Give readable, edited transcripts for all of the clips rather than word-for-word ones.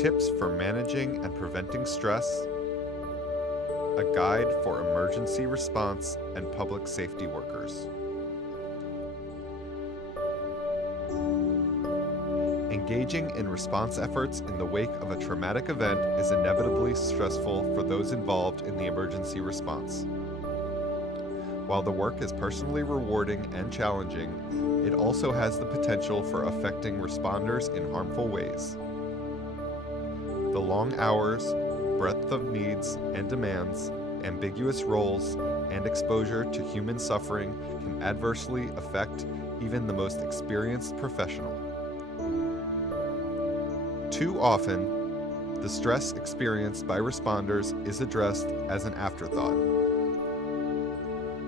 tips for managing and preventing stress, a guide for emergency response and public safety workers. Engaging in response efforts in the wake of a traumatic event is inevitably stressful for those involved in the emergency response. While the work is personally rewarding and challenging, it also has the potential for affecting responders in harmful ways. The long hours, breadth of needs and demands, ambiguous roles, and exposure to human suffering can adversely affect even the most experienced professional. Too often, the stress experienced by responders is addressed as an afterthought.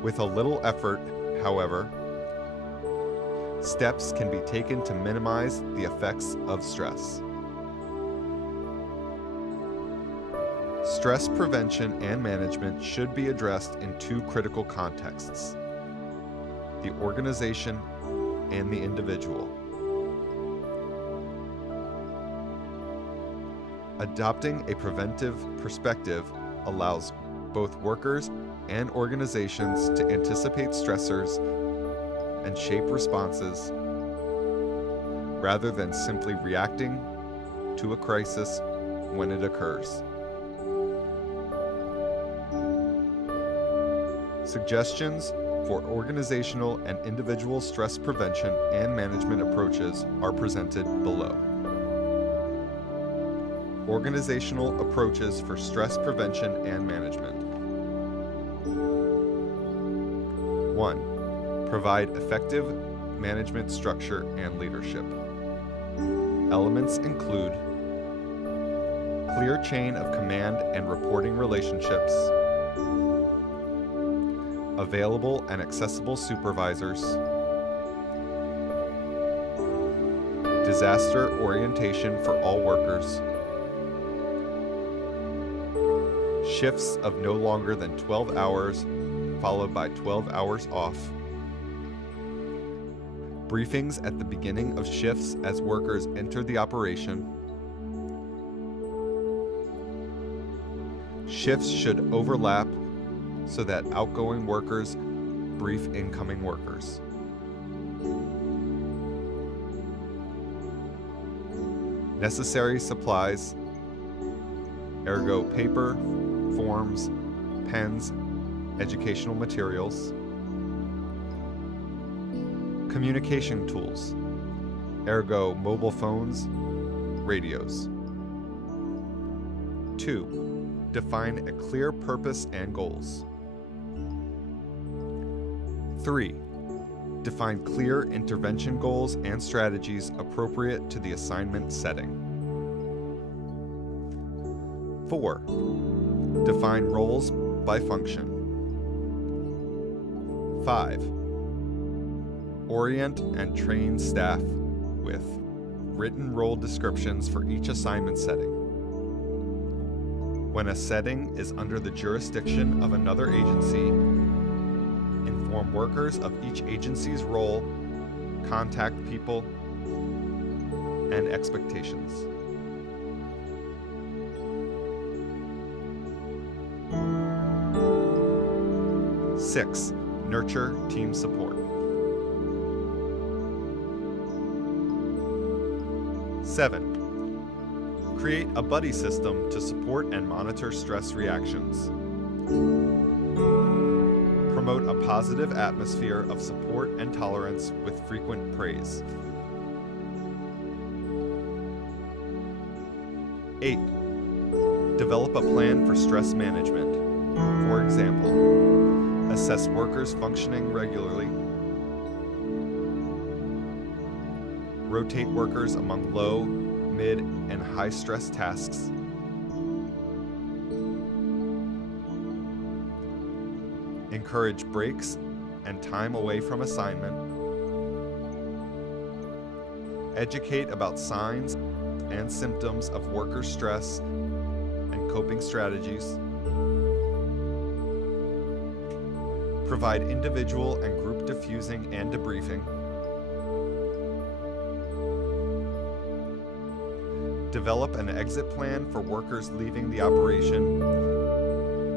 With a little effort, however, steps can be taken to minimize the effects of stress. Stress prevention and management should be addressed in two critical contexts: the organization and the individual. Adopting a preventive perspective allows both workers and organizations to anticipate stressors and shape responses rather than simply reacting to a crisis when it occurs. Suggestions for organizational and individual stress prevention and management approaches are presented below. Organizational approaches for stress prevention and management. 1. Provide effective management structure and leadership. Elements include clear chain of command and reporting relationships, available and accessible supervisors, disaster orientation for all workers, shifts of no longer than 12 hours, followed by 12 hours off, briefings at the beginning of shifts as workers enter the operation. Shifts should overlap so that outgoing workers brief incoming workers. Necessary supplies, ergo paper, forms, pens, educational materials. Communication tools, ergo mobile phones, radios. 2. Define a clear purpose and goals. 3. Define clear intervention goals and strategies appropriate to the assignment setting. 4. Define roles by function. 5. Orient and train staff with written role descriptions for each assignment setting. When a setting is under the jurisdiction of another agency, inform workers of each agency's role, contact people, and expectations. Six, nurture team support. 7. Create a buddy system to support and monitor stress reactions. Promote a positive atmosphere of support and tolerance with frequent praise. 8. Develop a plan for stress management. For example, assess workers functioning regularly. Rotate workers among low, mid, and high stress tasks. Encourage breaks and time away from assignment. Educate about signs and symptoms of worker stress and coping strategies. Provide individual and group diffusing and debriefing. Develop an exit plan for workers leaving the operation,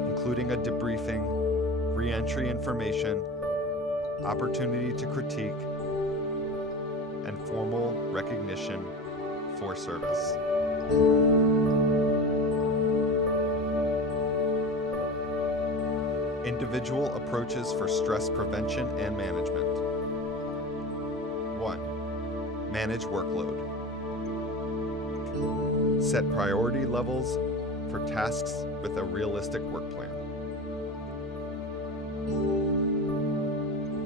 including a debriefing, re-entry information, opportunity to critique, and formal recognition for service. Individual approaches for stress prevention and management. 1. Manage workload. Set priority levels for tasks with a realistic work plan.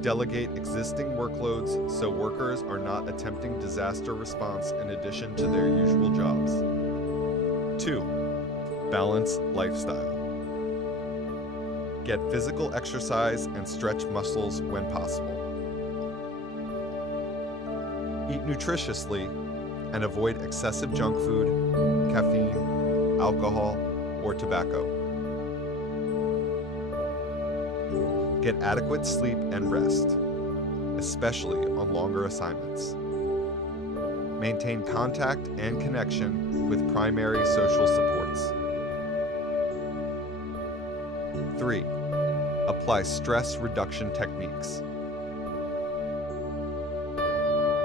Delegate existing workloads so workers are not attempting disaster response in addition to their usual jobs. 2. Balance lifestyle. Get physical exercise and stretch muscles when possible. Eat nutritiously and avoid excessive junk food, caffeine, alcohol, or tobacco. Get adequate sleep and rest, especially on longer assignments. Maintain contact and connection with primary social supports. 3. Apply stress reduction techniques.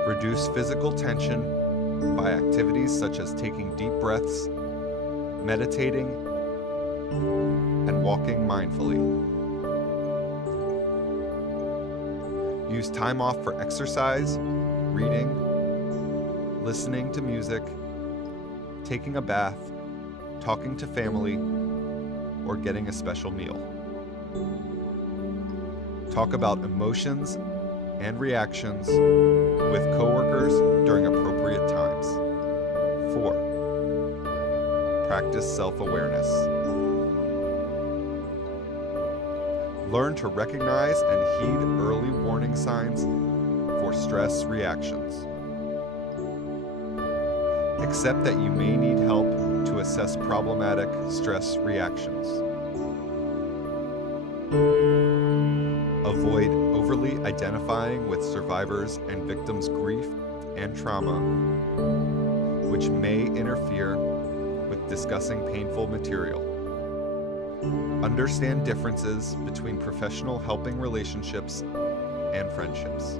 Reduce physical tension by activities such as taking deep breaths, meditating, and walking mindfully. Use time off for exercise, reading, listening to music, taking a bath, talking to family, or getting a special meal. Talk about emotions and reactions with coworkers during appropriate times. 4. Practice self-awareness. Learn to recognize and heed early warning signs for stress reactions. Accept that you may need help to assess problematic stress reactions. Avoid overly identifying with survivors' and victims' grief and trauma, which may interfere with discussing painful material. Understand differences between professional helping relationships and friendships.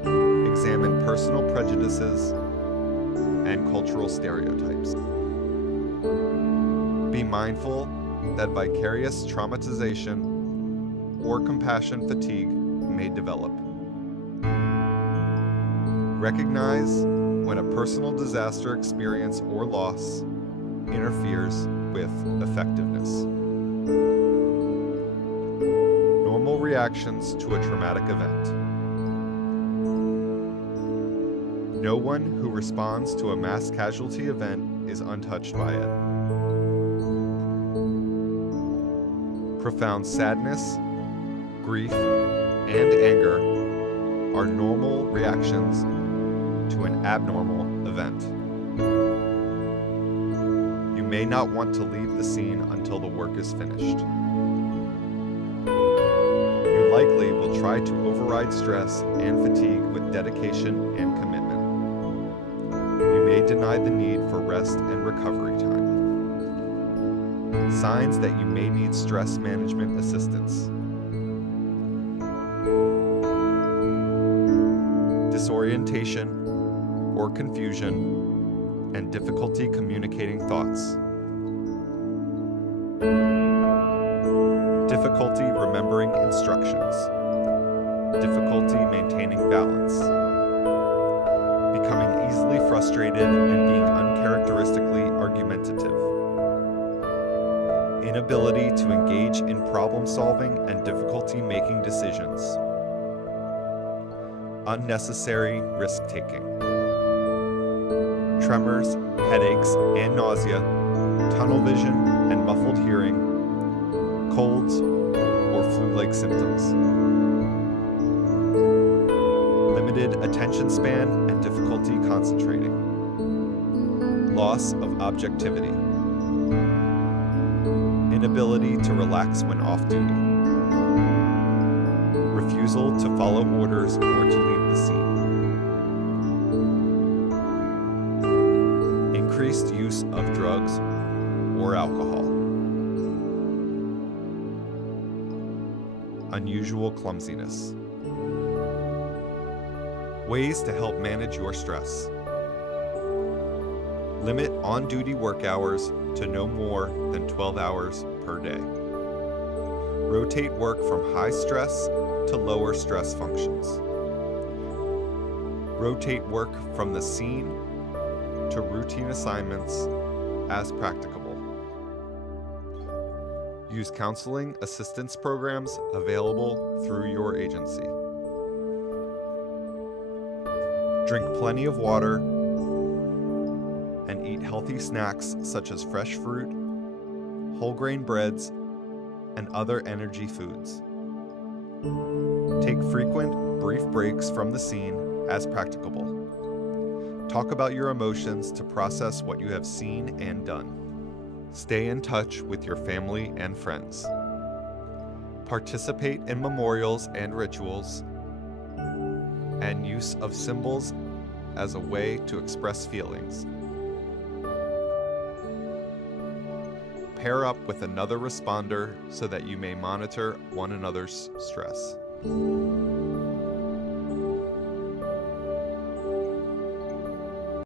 Examine personal prejudices and cultural stereotypes. Be mindful that vicarious traumatization or compassion fatigue may develop. Recognize when a personal disaster experience or loss interferes with effectiveness. Normal reactions to a traumatic event. No one who responds to a mass casualty event is untouched by it. Profound sadness, grief, and anger are normal reactions to an abnormal event. You may not want to leave the scene until the work is finished. You likely will try to override stress and fatigue with dedication and commitment. You may deny the need for rest and recovery time. Signs that you may need stress management assistance. Disorientation or confusion and difficulty communicating thoughts. Difficulty remembering instructions. Difficulty maintaining balance. Becoming easily frustrated and being uncharacteristically argumentative. Inability to engage in problem solving and difficulty making decisions. Unnecessary risk-taking. Tremors, headaches, and nausea, tunnel vision and muffled hearing, colds, or flu-like symptoms. Limited attention span and difficulty concentrating. Loss of objectivity. Inability to relax when off duty. Refusal to follow orders or to leave the scene. increased use of drugs or alcohol, unusual clumsiness. Ways to help manage your stress. Limit on-duty work hours to no more than 12 hours per day. Rotate work from high stress to lower stress functions. Rotate work from the scene to routine assignments as practicable. Use counseling assistance programs available through your agency. Drink plenty of water and eat healthy snacks such as fresh fruit, whole grain breads, and other energy foods. Take frequent, brief breaks from the scene as practicable. Talk about your emotions to process what you have seen and done. Stay in touch with your family and friends. Participate in memorials and rituals, and use of symbols as a way to express feelings. Pair up with another responder so that you may monitor one another's stress.